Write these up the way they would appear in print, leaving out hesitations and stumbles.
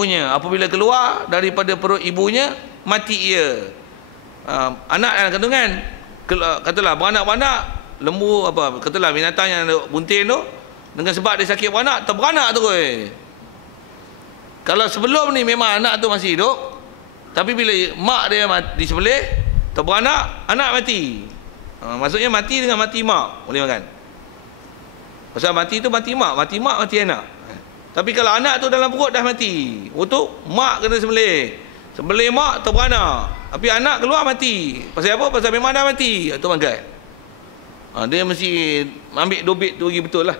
ibunya. Apabila keluar daripada perut ibunya, mati ia. Anak dalam kandungan, katalah beranak-beranak, lembu apa, katalah binatang yang ada bunting tu, dengan sebab dia sakit beranak, terberanak terus. Kalau sebelum ni memang anak tu masih hidup, tapi bila mak dia disembelih, terberanak, anak mati. Maksudnya mati dengan mati mak boleh makan. Pasal mati tu mati mak, mati anak. Tapi kalau anak tu dalam perut dah mati, untuk mak kena sembelih. Sembelih mak terberanak, tapi anak keluar mati. Pasal apa? Pasal memang dah mati. Tu makan. Dia mesti ambil dobit tu lagi betul lah.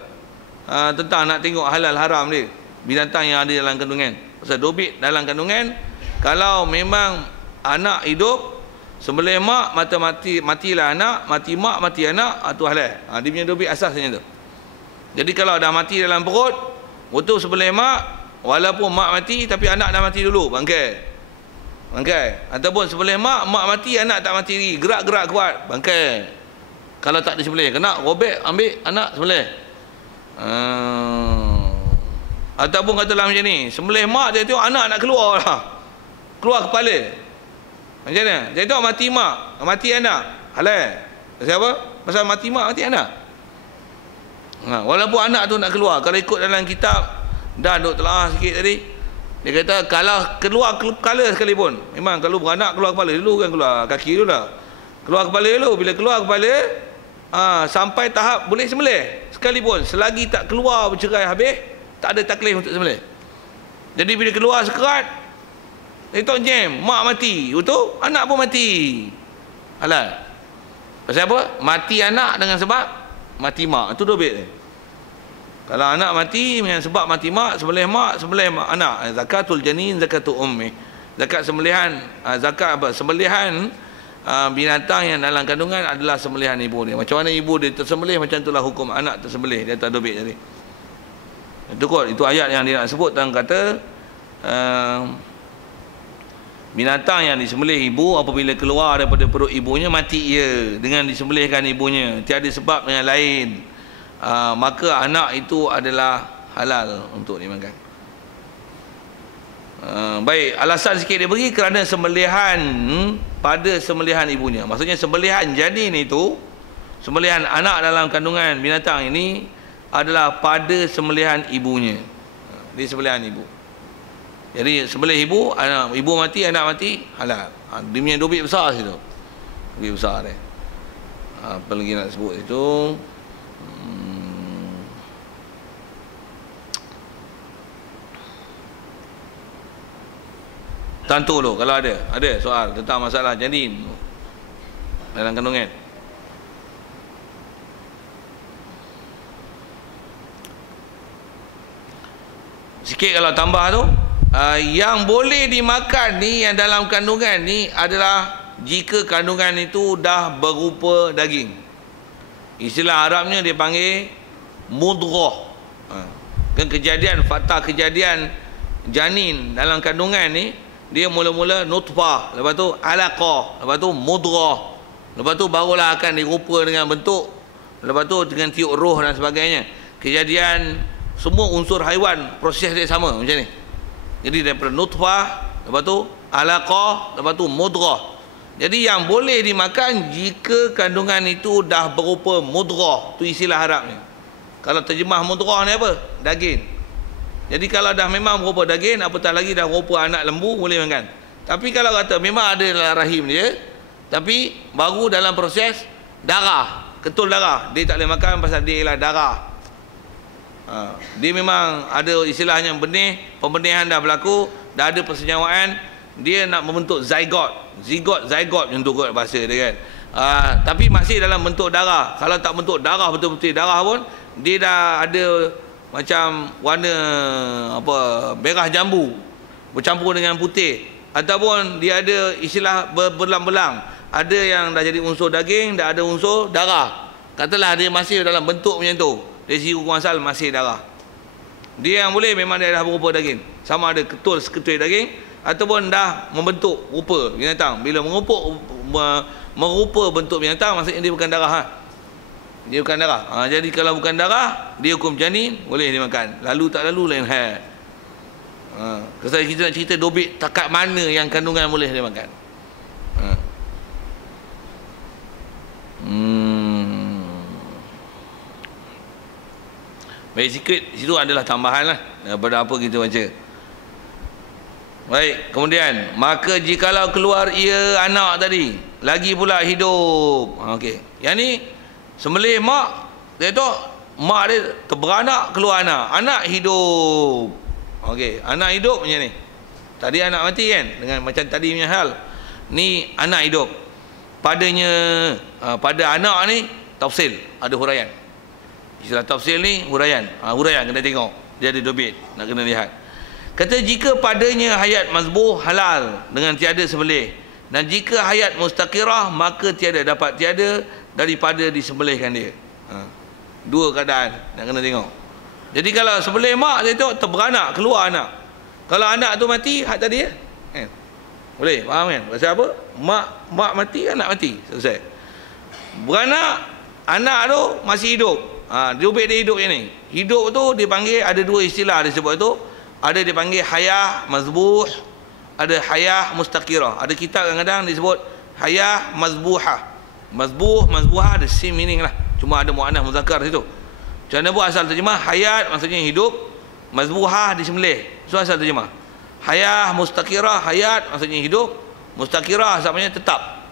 Tentang nak tengok halal haram dia, binatang yang ada dalam kandungan. Pasal dobit dalam kandungan, kalau memang anak hidup, sembelih mak, matilah anak, mati mak, mati anak, tu halal. Dia punya dobit asasnya tu. Jadi kalau dah mati dalam perut, betul sembelih mak, walaupun mak mati tapi anak dah mati dulu, bangkai. Ataupun sembelih mak mati, anak tak mati lagi, gerak-gerak kuat, bangkai. Kalau tak disembelih, kena robek, ambil anak sembelih. Ataupun katalah macam ni, sembelih mak, dia tengok anak nak keluar lah, keluar kepala, macam mana? Dia tengok mati mak, mati anak, halal. Pasal apa? Pasal mati mak, mati anak. Walaupun anak tu nak keluar, kalau ikut dalam kitab, dah duk telah sikit tadi, dia kata kalau keluar kepala sekalipun, memang kalau beranak keluar kepala dulu, kan keluar kaki dulu lah, keluar kepala dulu. Bila keluar kepala, sampai tahap boleh sembelih sekalipun, selagi tak keluar bercerai habis, tak ada taklif untuk sembelih. Jadi bila keluar sekerat, dia tak jam, mak mati, betul, anak pun mati, halal. Pasal apa? Mati anak dengan sebab mati mak, itu dobit dia. Kalau anak mati dengan sebab mati mak, sembelih anak. Zakatul janin, zakatul ummi. Zakat sembelihan, zakat apa? Sembelihan binatang yang dalam kandungan adalah sembelihan ibu dia. Macam mana ibu dia tersembelih, macam itulah hukum anak tersembelih. Dia tak dobit tadi. Itu kot, itu ayat yang dia nak sebut tentang kata binatang yang disembelih ibu apabila keluar daripada perut ibunya, mati ia dengan disembelihkan ibunya, tiada sebab yang lain, maka anak itu adalah halal untuk dimakan. Baik, alasan sikit dia beri kerana sembelihan pada sembelihan ibunya. Maksudnya sembelihan janin itu, sembelihan anak dalam kandungan binatang ini adalah pada sembelihan ibunya, di sembelihan ibu. Jadi sembelih ibu, ibu mati, anak mati, halal. Dia punya dobit besar situ, dobit besar dia. Apa lagi nak sebut itu? Tentu tu, kalau ada soal tentang masalah janin dalam kandungan. Sikit kalau tambah tu, yang boleh dimakan ni, yang dalam kandungan ni adalah jika kandungan itu dah berupa daging. Istilah Arabnya dia panggil mudghah. Kan kejadian, fakta kejadian janin dalam kandungan ni, dia mula-mula nutfah, lepas tu alaqah, lepas tu mudghah, lepas tu barulah akan dirupa dengan bentuk, lepas tu dengan tiup roh dan sebagainya. Kejadian semua unsur haiwan proses dia sama macam ni. Jadi daripada nutfah, lepas tu alaqah, lepas tu mudghah. Jadi yang boleh dimakan jika kandungan itu dah berupa mudghah, tu istilah Arabnya. Kalau terjemah mudghah ni apa? Daging. Jadi kalau dah memang berupa daging, apatah lagi dah berupa anak lembu, boleh makan. Tapi kalau kata memang ada dalam rahim dia, tapi baru dalam proses darah, ketul darah, dia tak boleh makan pasal dia ialah darah. Dia memang ada istilahnya benih, pembenihan dah berlaku, dah ada persenyawaan, dia nak membentuk zygot macam tu kot bahasa dia kan. Tapi masih dalam bentuk darah. Kalau tak bentuk darah betul-betul darah pun, dia dah ada macam warna apa, merah jambu bercampur dengan putih, ataupun dia ada istilah berbelang-belang, ada yang dah jadi unsur daging, dah ada unsur darah. Katalah dia masih dalam bentuk macam tu, dari segi hukum asal masih darah. Dia yang boleh memang dia dah berupa daging, sama ada ketul seketul daging ataupun dah membentuk rupa binatang. Bila merupa bentuk binatang, maksudnya dia bukan darah. Dia bukan darah. Jadi kalau bukan darah, dia hukum janin, boleh dimakan. Lalu tak lalu lain hal. Sebab kita nak cerita dobit takat mana yang kandungan boleh dia makan. Baik, sikit situ adalah tambahan lah daripada apa kita baca. Baik, kemudian maka jikalau keluar ia anak tadi lagi pula hidup. Okey. Yang ni sembelih mak, dia tu mak dia terberanak keluar anak. Anak hidup. Okey, anak hidup macam ni. Tadi anak mati kan, dengan macam tadi punya hal. Ni anak hidup. Padanya pada anak ni tafsil, ada huraian. Istilah tafsil ni huraian. Huraian kena tengok. Dia ada dobit, nak kena lihat. Kata jika padanya hayat mazbuh halal dengan tiada sembelih, dan jika hayat mustaqirah maka tiada dapat tiada daripada disembelihkan dia. Dua keadaan nak kena tengok. Jadi kalau sembelih mak dia tengok terberanak keluar anak. Kalau anak tu mati hak tadi ya. Boleh faham kan? Pasal apa? Mak mati, anak mati. Selesai. Beranak, anak tu masih hidup. Dobit dia hidup yang ni. Hidup tu dipanggil, ada dua istilah disebut tu. Ada dipanggil hayah mazbuh, ada hayah mustaqirah. Ada kitab kadang-kadang disebut hayah mazbuhah. Mazbuhah ada same meaning lah. Cuma ada muannats muzakkar situ. Macam mana pun asal terjemah, hayat maksudnya hidup, mazbuhah disembelih. So asal terjemah. Hayah mustaqirah, hayat maksudnya hidup, mustaqirah maksudnya tetap.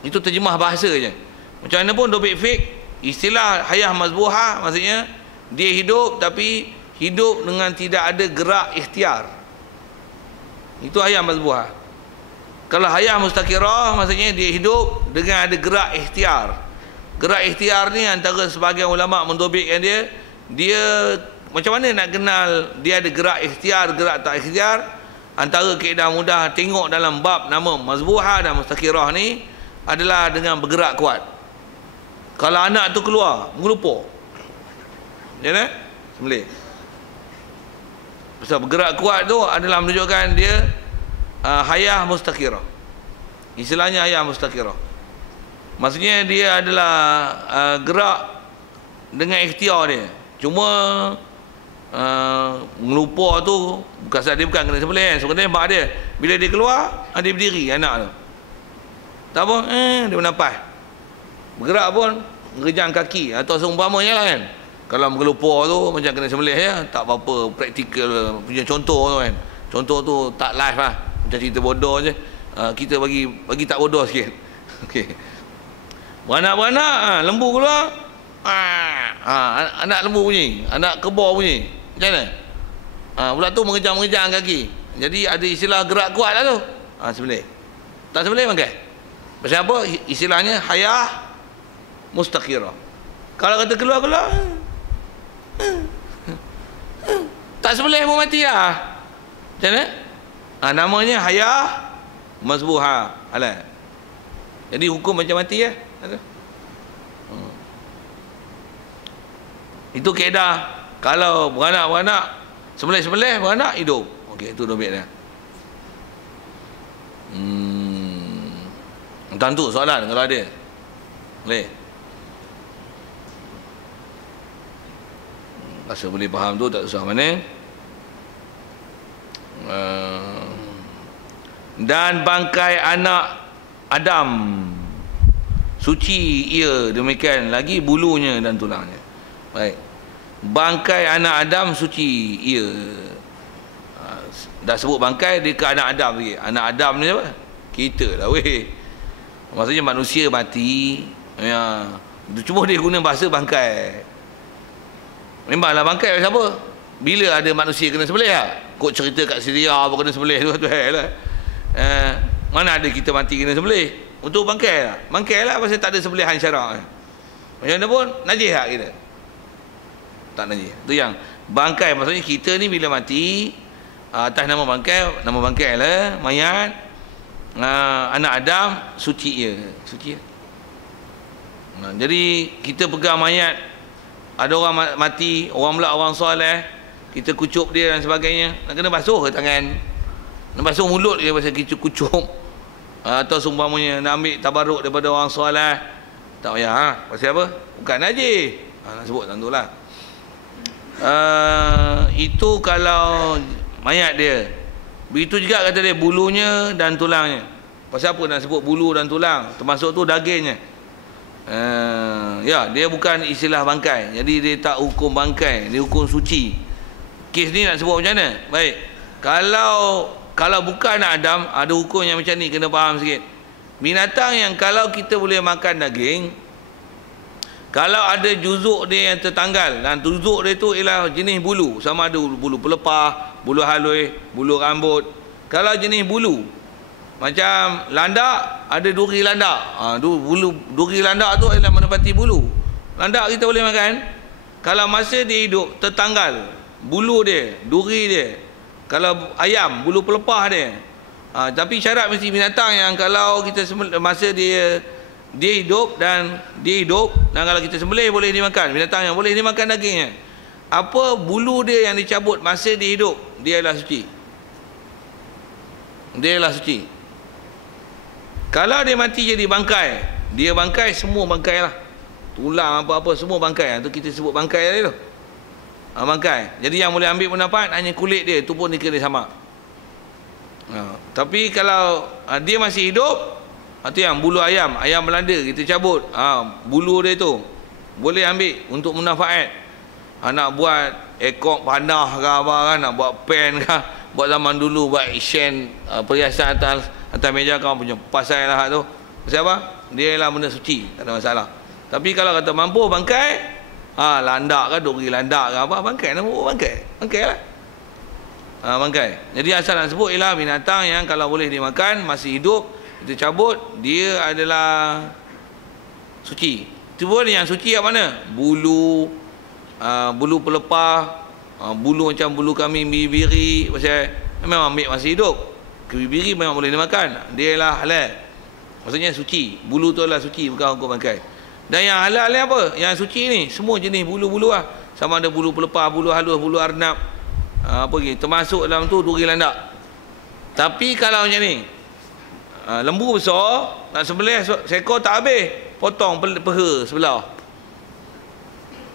Itu terjemah bahasa je. Macam mana pun dobit fiqh, istilah hayah mazbuhah maksudnya dia hidup tapi hidup dengan tidak ada gerak ikhtiar. Itu hayah mazbuhah. Kalau hayah mustaqirah maksudnya dia hidup dengan ada gerak ikhtiar. Gerak ikhtiar ni antara sebahagian ulama mendobitkan dia macam mana nak kenal dia ada gerak ikhtiar, gerak tak ikhtiar. Antara kaedah mudah tengok dalam bab nama mazbuhah dan mustaqirah ni adalah dengan bergerak kuat. Kalau anak tu keluar mengelupur, macam mana? Sembelih. Pasal bergerak kuat tu adalah menunjukkan dia hayah mustaqirah. Istilahnya hayah mustaqirah. Maksudnya dia adalah gerak dengan ikhtiar dia. Cuma mengelupur tu bukan sebab dia bukan kena sembelih kan. Sebenarnya mak dia bila dia keluar, dia berdiri anak tu. Tak apa, dia bernafas. Bergerak pun gerejang kaki atau seumpamanya lah kan. Kalau mengelupur tu macam kena sembelih ya, tak apa-apa, praktikal punya contoh tu kan. Contoh tu tak live lah, macam cerita bodoh je. Kita bagi tak bodoh sikit. Okey. Beranak-beranak, lembu keluar. Anak lembu bunyi, anak kebor bunyi. Macam mana? Pula tu mengejang-mengejang kaki. Jadi ada istilah gerak kuat lah tu. Sembelih. Tak sembelih bangkai. Pasal apa? Istilahnya hayah mustaqirah. Kalau kata keluar-keluar, tak sembelih pun mati lah. Macam mana? Namanya hayah mazbuhah halal. Jadi hukum macam mati ya. Itu kaedah. Kalau beranak-beranak, sembelih-sembelih, beranak, hidup. Okey, itu dobit dia. Tentu soalan kalau ada. Boleh. Rasa boleh faham tu tak susah mana. Dan bangkai anak Adam suci ia, demikian lagi bulunya dan tulangnya. Baik. Bangkai anak Adam suci ia. Dah sebut bangkai, dia ke anak Adam lagi. Anak Adam ni apa? Kita lah weh. Maksudnya manusia mati ya. Cuma dia guna bahasa bangkai. Memanglah bangkai siapa? Bila ada manusia kena sembelih lah. Kok cerita kat Syria apa kena sembelih tu lah. Mana ada kita mati kena sembelih? Untuk bangkai lah. Bangkai lah pasal tak ada sembelihan syarak. Macam mana pun najis tak kita? Tak najis. Itu yang bangkai, maksudnya kita ni bila mati atas nama bangkai lah mayat, anak Adam suci ya. Suci ya. Jadi kita pegang mayat, ada orang mati, orang soleh, kita kucup dia dan sebagainya, nak kena basuh ke tangan, nak basuh mulut dia pasal kita kucup, atau seumpamanya nak ambil tabaruk daripada orang soleh, tak payah. Pasal apa? Bukan najis. Nak sebut tentulah. Itu kalau mayat dia. Begitu juga kata dia, bulunya dan tulangnya. Pasal apa nak sebut bulu dan tulang? Termasuk tu dagingnya. Ya, dia bukan istilah bangkai. Jadi dia tak hukum bangkai, dia hukum suci. Kes ni nak sebut macam mana? Baik. Kalau bukan anak Adam, ada hukum yang macam ni, kena faham sikit. Binatang yang kalau kita boleh makan daging, kalau ada juzuk dia yang tertanggal, dan juzuk dia tu ialah jenis bulu, sama ada bulu pelepah, bulu halus, bulu rambut. Kalau jenis bulu, macam landak, ada duri landak. Bulu duri landak tu adalah menepati bulu. Landak kita boleh makan. Kalau masa dia hidup tertanggal bulu dia, duri dia. Kalau ayam, bulu pelepah dia. Tapi syarat mesti binatang yang kalau kita masa dia hidup dan kalau kita sembelih boleh dimakan. Binatang yang boleh dimakan dagingnya. Apa bulu dia yang dicabut masa dia hidup, dia adalah suci. Dia adalah suci. Kalau dia mati jadi bangkai, dia bangkai, semua bangkai lah. Tulang apa-apa semua bangkai. Itu kita sebut bangkai tadi tu. Bangkai. Jadi yang boleh ambil pendapat hanya kulit dia, itu pun dikira sama. Tapi kalau dia masih hidup, itu yang bulu ayam Belanda kita cabut, bulu dia tu boleh ambil untuk manfaat. Nak buat ekor panah ke apa kan, nak buat pen ke, buat zaman dulu buat action, perhiasan atas meja kau punya pasal lah tu. Pasal apa? Dia lah benda suci, tak ada masalah. Tapi kalau kata mampu bangkai, landak ke, duri landak ke apa, bangkai nama bangkai lah. Bangkai. Jadi asal nak sebut ialah binatang yang kalau boleh dimakan masih hidup, kita cabut, dia adalah suci. Itu pun yang suci yang mana? Bulu, bulu pelepah, bulu macam bulu kambing, biri, pasal memang ambil masih hidup. Biri memang boleh dimakan, dia lah halal. Maksudnya suci. Bulu tu adalah suci, bukan hukum bangkai. Dan yang halal ni apa? Yang suci ni semua jenis bulu-bulu lah. Sama ada bulu pelepah, bulu halus, bulu arnab, apa lagi, termasuk dalam tu duri landak. Tapi kalau macam ni, lembu besar nak sembelih seekor tak habis, potong peha sebelah.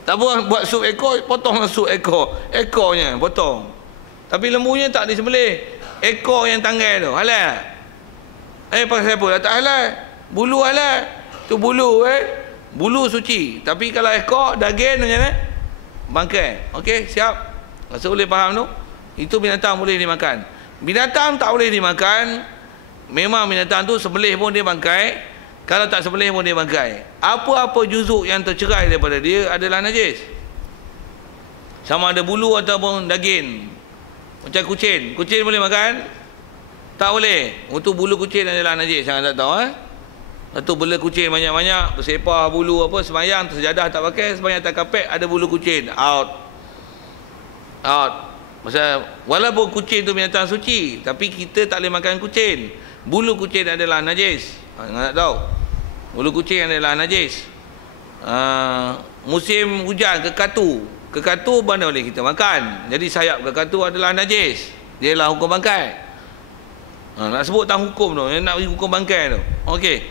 Tak buat sup ekor, potong sup ekornya potong. Tapi lembunya tak disembelih, ekor yang tanggal tu halal. Pasal apa tak halal? Bulu halal. Tu bulu bulu suci. Tapi kalau ekor, daging macam mana? Bangkai. Okey, siap. Rasa boleh faham tu? Itu binatang boleh dimakan. Binatang tak boleh dimakan, memang binatang tu sembelih pun dia bangkai, kalau tak sembelih pun dia bangkai. Apa-apa juzuk yang tercerai daripada dia adalah najis. Sama ada bulu ataupun daging. Macam kucing boleh makan? Tak boleh. Untuk bulu kucing adalah najis, jangan tak tahu. Satu bela kucing banyak-banyak, bersepah bulu apa, semayang tersejadah tak pakai, semayang tak kapek, ada bulu kucing, out. Pasal walaupun kucing tu binatang suci, tapi kita tak boleh makan kucing. Bulu kucing adalah najis. Jangan tak tahu. Bulu kucing adalah najis. Musim hujan, kekatu mana boleh kita makan. Jadi sayap kekatu adalah najis. Dia adalah hukum bangkai. Nak sebut tentang hukum tu, nak bagi hukum bangkai tu. Okey.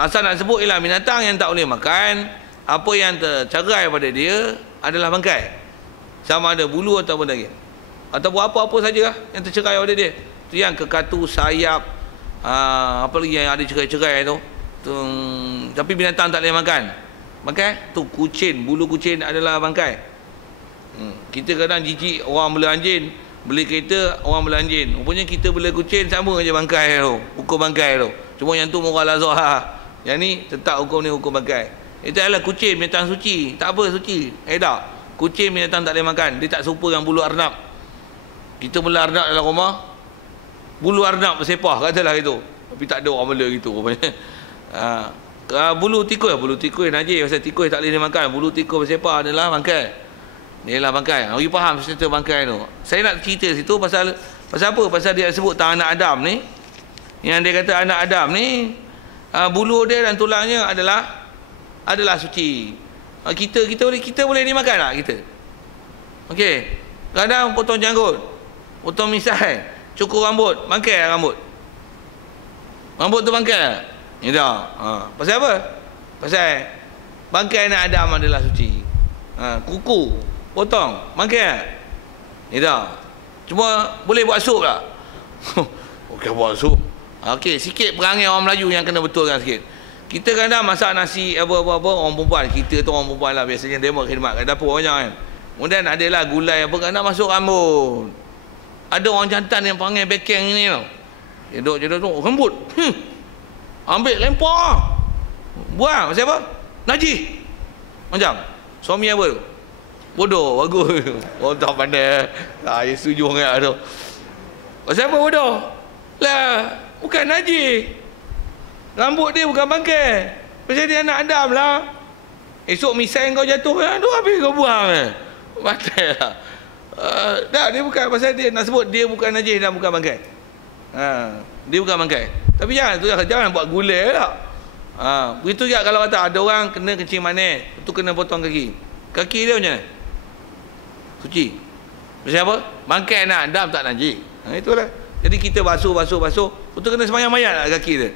Asal nak sebut ialah binatang yang tak boleh makan, apa yang tercerai pada dia adalah bangkai. Sama ada bulu ataupun daging, ataupun apa-apa saja yang tercerai pada dia. Itu yang kekatu, sayap, apa lagi yang ada cerai-cerai tu. Tapi binatang tak boleh makan. Bangkai tu kucing, bulu kucing adalah bangkai. Kita kadang jijik orang bela anjing, beli kereta orang bela anjing. Rupanya kita bela kucing sama aja bangkai tu, hukum bangkai tu. Cuma yang tu murah lazah. Yang ni tetap hukum ni hukum bangkai. Itu adalah kucing binatang suci. Tak apa suci. Tak. Kucing binatang tak boleh makan. Dia tak serupa dengan bulu arnab. Kita bela arnab dalam rumah, bulu arnab bersepah katalah itu. Tapi tak ada orang bela gitu rupanya. Bulu tikus najis. Pasal tikus tak boleh dimakan. Bulu tikus bersepah adalah bangkai. Dia adalah bangkai. Bagi faham cerita bangkai tu. Saya nak cerita situ pasal apa? Pasal dia sebut tentang anak Adam ni. Yang dia kata anak Adam ni, bulu dia dan tulangnya adalah suci. Kita boleh dimakan tak kita? Okey. Kadang potong janggut, potong misai, cukur rambut, bangkai rambut. Rambut tu bangkai. Ya dah. Pasal apa? Pasal bangkai anak Adam adalah suci. Kuku potong, bangkai. Ya dah. Cuma boleh buat sup tak? Okey, buat sup. Okey, sikit perangai orang Melayu yang kena betulkan sikit. Kita kadang masak nasi apa-apa orang perempuan, kita tu orang perempuan lah biasanya dia buat khidmat kat dapur banyak kan. Kemudian adalah gulai apa kadang masuk rambut. Ada orang jantan yang panggil bekeng ni tau. Dia duduk rambut. Ambil lempar. Buang pasal apa? Najis. Macam suami apa tu? Bodoh, bagus. Orang tak pandai. Saya setuju dengan tu. Pasal apa bodoh? Lah, bukan najis. Rambut dia bukan bangkai. Pasal dia anak Adam lah. Esok misai kau jatuh kan, tu habis kau buang kan. Batal lah. Dah, dia bukan pasal dia nak sebut dia bukan najis dan bukan bangkai. Dia bukan bangkai. Tapi jangan buat gula lah. Begitu juga kalau kata ada orang kena kencing manis, tu kena potong kaki. Kaki dia macam mana? Suci. Pasal apa? Bangkai nak Adam tak najis. Itulah. Jadi kita basuh. Betul kena sembahyang mayat lah kaki dia.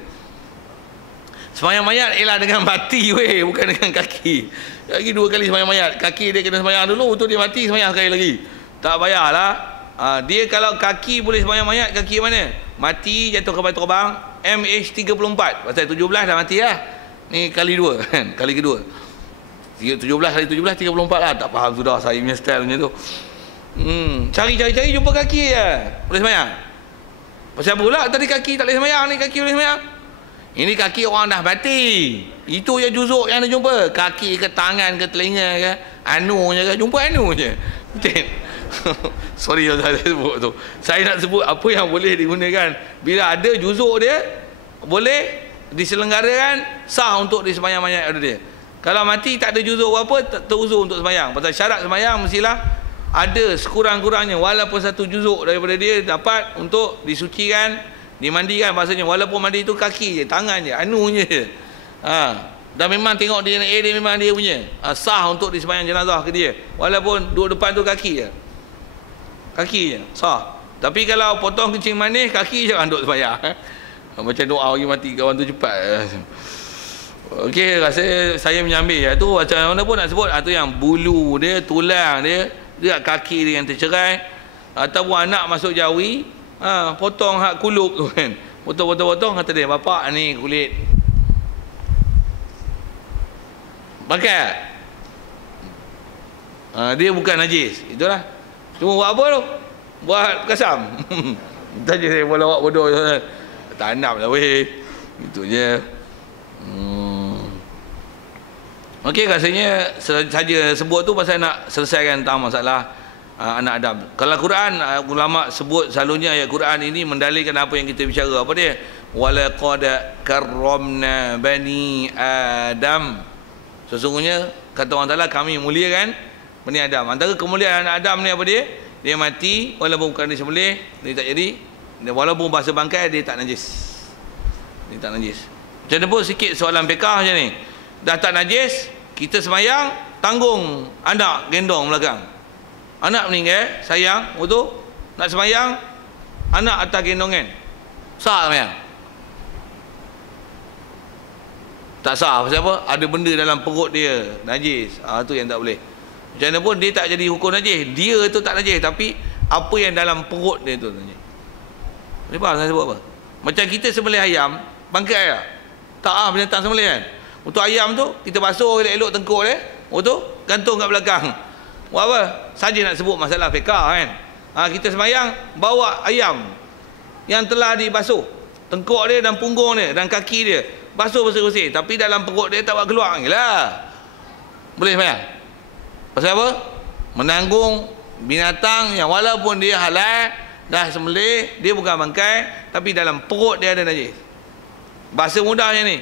Sembahyang mayat ialah dengan mati weh, bukan dengan kaki. Lagi 2 kali sembahyang mayat. Kaki dia kena sembahyang dulu, betul dia mati sembahyang sekali lagi. Tak payahlah. Dia kalau kaki boleh sembahyang mayat, kaki mana? Mati jatuh kapal terbang MH34. Pasal 17 dah mati lah. Ni kali 2 kan, kali kedua. 17 kali 17 34 lah. Tak faham sudah saya punya style macam tu. Cari jumpa kaki je boleh sembahyang. Pasal pula tadi kaki tak boleh sembahyang, ni kaki boleh sembahyang. Ini kaki orang dah mati. Itu je juzuk yang dia jumpa. Kaki ke tangan ke telinga ke, anu je ke, jumpa anu je. Betul. Sorry kalau saya sebut tu. Saya nak sebut apa yang boleh digunakan. Bila ada juzuk dia, boleh diselenggarakan, sah untuk disembahyang mayat ada dia. Kalau mati tak ada juzuk apa, teruzur untuk sembahyang. Pasal syarat sembahyang mestilah ada sekurang-kurangnya walaupun satu juzuk daripada dia dapat untuk disucikan, dimandikan. Maksudnya walaupun mandi itu kaki je, tangan je, anunya je. Dan memang tengok DNA dia memang dia punya. Sah untuk disembahyang jenazah ke dia. Walaupun duduk depan tu kaki je. Kaki je, sah. Tapi kalau potong kencing manis, kaki jangan duduk sembahyang. Macam doa orang mati kawan tu cepat. Okey, rasa saya menyambil tu macam mana pun nak sebut. Tu yang bulu dia, tulang dia, dekat kaki dia yang tercerai. Ataupun anak masuk jawi, potong hak kuluk tu kan. Potong kata dia, bapak ni kulit pakai. Dia bukan najis. Itulah. Cuma buat apa tu? Buat kasam. Tak je saya boleh buat bodoh. Tak nak lah weh. Itu je. Okey, rasanya saja sebut tu pasal nak selesaikan tentang masalah anak Adam. Kalau Quran, ulama sebut selalunya ayat Quran ini mendalilkan apa yang kita bicara. Apa dia? Walaqad karramna bani Adam. Sesungguhnya kata Allah Taala, kami muliakan Bani Adam. Antara kemuliaan anak Adam ni apa dia? Dia mati walaupun bukan disembelih, dia tak jadi. Dan walaupun bahasa bangkai, dia tak najis. Dia tak najis. Macam mana pun sikit soalan fiqah macam ni. Dah tak najis, kita sembahyang, tanggung anak gendong belakang. Anak meninggal, sayang, betul? Nak sembahyang, anak atas gendongan. Sah sembahyang? Tak sah. Pasal apa? Ada benda dalam perut dia najis. Tu yang tak boleh. Macam mana pun dia tak jadi hukum najis. Dia tu tak najis, tapi apa yang dalam perut dia tu najis. Boleh faham saya sebut apa? Macam kita sembelih ayam, bangkai ayam. Tak binatang sembelih kan. Untuk ayam tu kita basuh elok-elok tengkuk dia, betul? Gantung kat belakang. Buat apa? Saja nak sebut masalah fiqah kan. Kita sembahyang bawa ayam yang telah dibasuh, tengkuk dia dan punggung dia dan kaki dia. Basuh bersih-bersih, tapi dalam perut dia tak buat keluar lah. Boleh sembahyang? Pasal apa? Menanggung binatang yang walaupun dia halal, dah sembelih, dia bukan bangkai, tapi dalam perut dia ada najis. Bahasa mudahnya ni,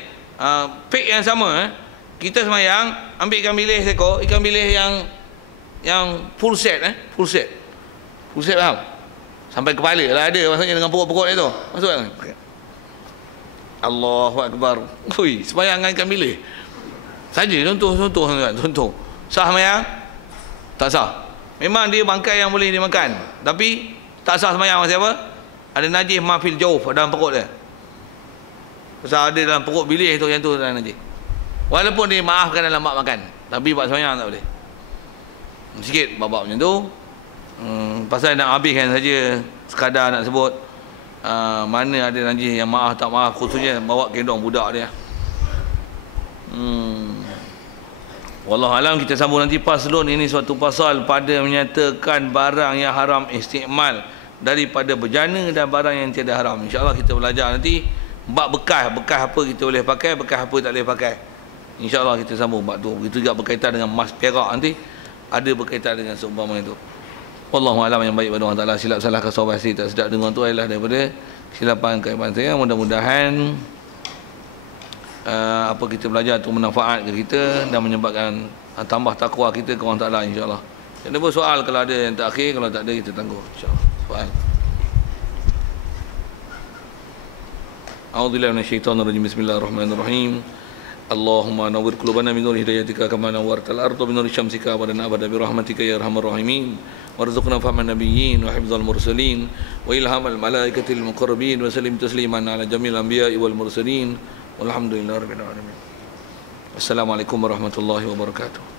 fik yang sama. Kita sembahyang, ambil ikan bilis seekor, ikan bilis yang full set, full set faham? Sampai kepala lah ada, maksudnya dengan perut-perut dia tu. Masuk kan? Allahu Akbar. Ui, sembahyang dengan ikan bilis saja, contoh. Sah sembahyang? Tak sah. Memang dia bangkai yang boleh dimakan, tapi tak sah sembahyang. Pasal apa? Ada najis mafil jauh dalam perut dia. Pasal ada dalam perut bilis tu, yang tu dalam najis. Walaupun dia maafkan dalam mak makan, tapi buat sembahyang tak boleh. Sikit babak macam tu. Pasal nak habiskan saja, sekadar nak sebut. Mana ada najis yang maaf tak maaf, khususnya bawa gendong budak dia. Wallahualam, kita sambung nanti paslon. Ini suatu pasal pada menyatakan barang yang haram istimal daripada bejana dan barang yang tiada haram. InsyaAllah kita belajar nanti bab bekas apa kita boleh pakai, bekas apa tak boleh pakai. InsyaAllah kita sambung bab tu. Begitu juga berkaitan dengan emas perak nanti, ada berkaitan dengan seumpama itu. Wallahualam, yang baik pada Allah Ta'ala. Silap salah kesawasi tak sedap dengar tu adalah daripada silapan keiman saya. Mudah-mudahan apa kita belajar tu bermanfaat ke kita dan menyebabkan tambah takwa kita ke Allah Ta'ala, insyaAllah. Ada pun soal kalau ada yang tak akhir, kalau tak ada kita tangguh, insyaAllah. Soal. A'udzubillahi minasyaitonirrajim. Bismillahirrahmanirrahim. Allahumma nawwir qulubana min nur hidayatika kama nawwartal arda min nur syamsika wa lana abada bi rahmatika ya arhamar rahimin. Warzuqna fahman nabiyyin wa hifdzal mursalin wa ilhamal malaikatil muqarrabin wa sallim tasliman ala jamil anbiya'i wal mursalin. Walhamdulillahirabbil alamin. Assalamualaikum warahmatullahi wabarakatuh.